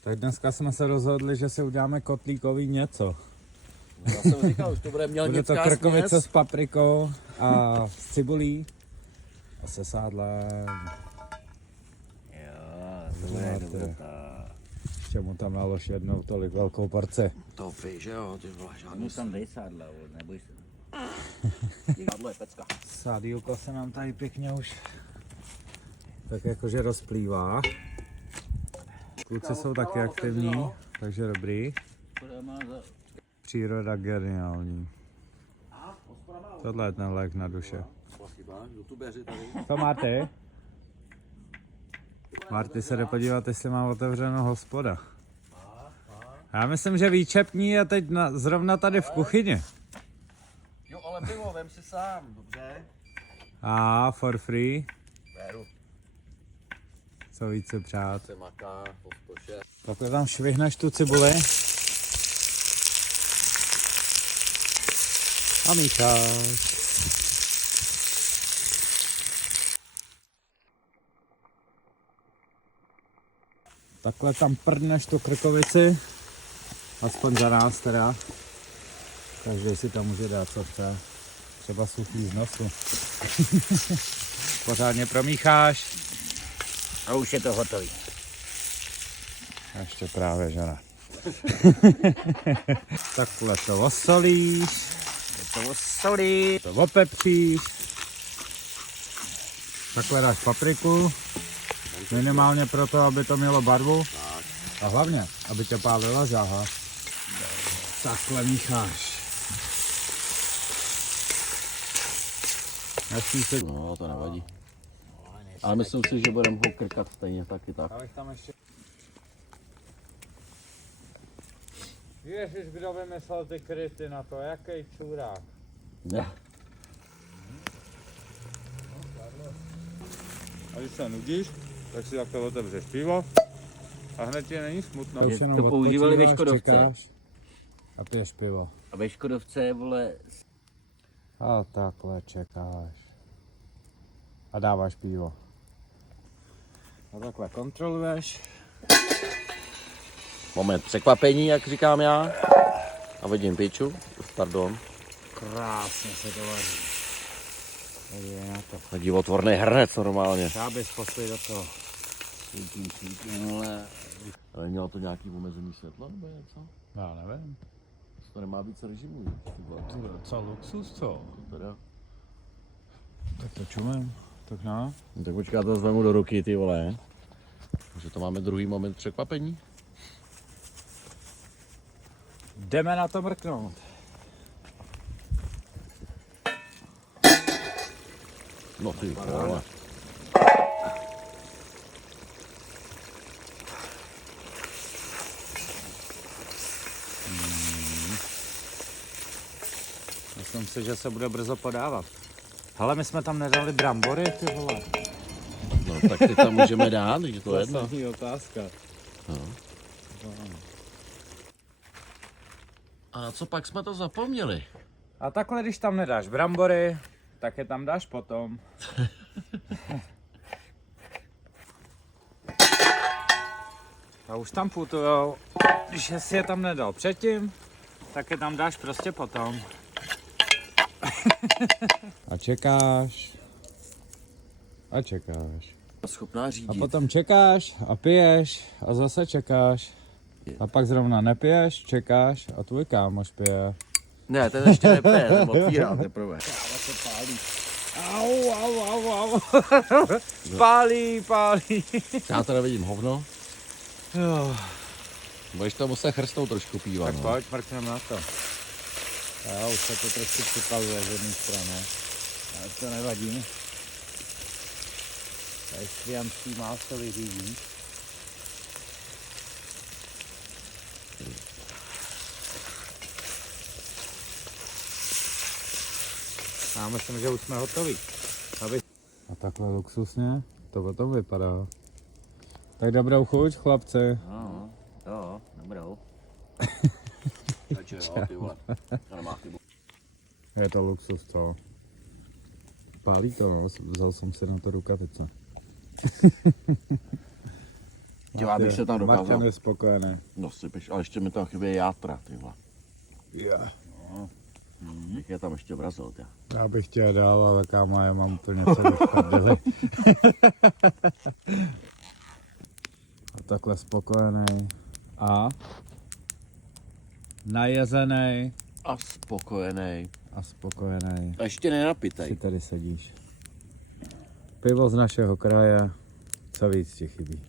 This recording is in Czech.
Tak dneska jsme se rozhodli, že si uděláme kotlíkový něco. Já jsem říkal, už to bude Bude to mělnická krkovice směs. s paprikou a s cibulí a se sádlem. Jo, to bude dobrota. Ještě mu tam nalož jednou tolik velkou porci. To víš, že jo, ty vole, žádný Mu tam dej sádla, neboj se. sádlo je pecka. Sádílko se nám tady pěkně už tak jakože rozplývá. Kluci jsou taky aktivní, takže dobrý. Příroda geniální. Tohle je ten lék na duše. YouTubeři tady. Co máte? Marty se jde podívat, jestli má otevřenou hospoda. Já myslím, že výčepní je teď zrovna tady v kuchyni. Jo, ale pivo, vem si sám, dobře? A for free. Beru. Co více přát. Se maká, po 106. Takhle tam švihneš tu cibuli. A mícháš. Takhle tam prdneš tu krkovici. Aspoň za nás teda. Každý si tam může dát, co chce. Třeba suchý z nosu. Pořádně promícháš. A už je to hotový. Ještě právě, že ne. Takhle to osolíš. To solí. To opepříš. Takhle dáš papriku. Minimálně proto, aby to mělo barvu. A hlavně, aby tě pálila žáha. Takhle mícháš. No, to nevadí. Ale myslím si, že budeme ho krkat stejně taky tak. Abych tam ještě... Ježiš, kdo vymyslel ty kryty na to, jaký čurák. Ne. A když se nudíš, tak si takhle otevřeš pivo a hned ti není smutno. To používali ve Škodovce. A piješ pivo. A ve Škodovce, vole, A takhle čekáš. A dáváš pivo. A takhle kontroluješ. Moment překvapení, jak říkám já. A vidím piču. Pardon. Krásně se to vaří. Podívej na to. Divotvorný hrnec normálně. Já bys poslej do toho. Ale mělo to nějaký omezený světlo nebo něco? Já nevím. To nemá víc režimů. To je docela luxus, co? Teda. Tak to čumím. Tak no. No, tak počká, to vezmu do ruky, ty vole. Takže to máme druhý moment překvapení. Jdeme na to mrknout. No ty vole. Myslím si, že se bude brzo podávat. Ale my jsme tam nedali brambory, ty vole. No tak ty tam můžeme dát, když to je jedno. Poslední otázka. No. A na co pak jsme to zapomněli? A takhle, když tam nedáš brambory, tak je tam dáš potom. A už tam putujou. Když jsi je tam nedal předtím, tak je tam dáš prostě potom. A čekáš. A čekáš. Schopná A řídit. potom čekáš a piješ a zase čekáš. A pak zrovna nepiješ, čekáš a tvůj kámoš pije. Ne, ten ještě nepije, ten otvírá teprve. Au. Pálí. Já to nevidím hovno. Jo. Budeš to muset chrstnout trošku píva, Tak no. pojď, mrknem na to. Jo, už se to trošku připaluje z jedné strany. Ale to nevadí. Tady svijanský máso vyřídí. Já myslím, že už jsme hotoví. A takhle luxusně to potom vypadá. Tak dobrou chuť, chlapci. no, jo, dobrou. Takže jo, ty vole. To nemá chybu. Je to luxus, co? Pálí to, no. Vzal jsem si na to rukavice. Já bych se tam dokázal. Marťan je spokojený. No sypeš, ale ještě mi tam chybí játra, ty vole. Yeah. Jak je tam ještě vrazil, ty. Já bych chtěl dál, ale kámo, já mám to něco v prdeli. A takhle spokojený. A najezený A spokojený. a spokojený. A ještě nenapitej. Si tady sedíš. Pivo z našeho kraje, co víc ti chybí?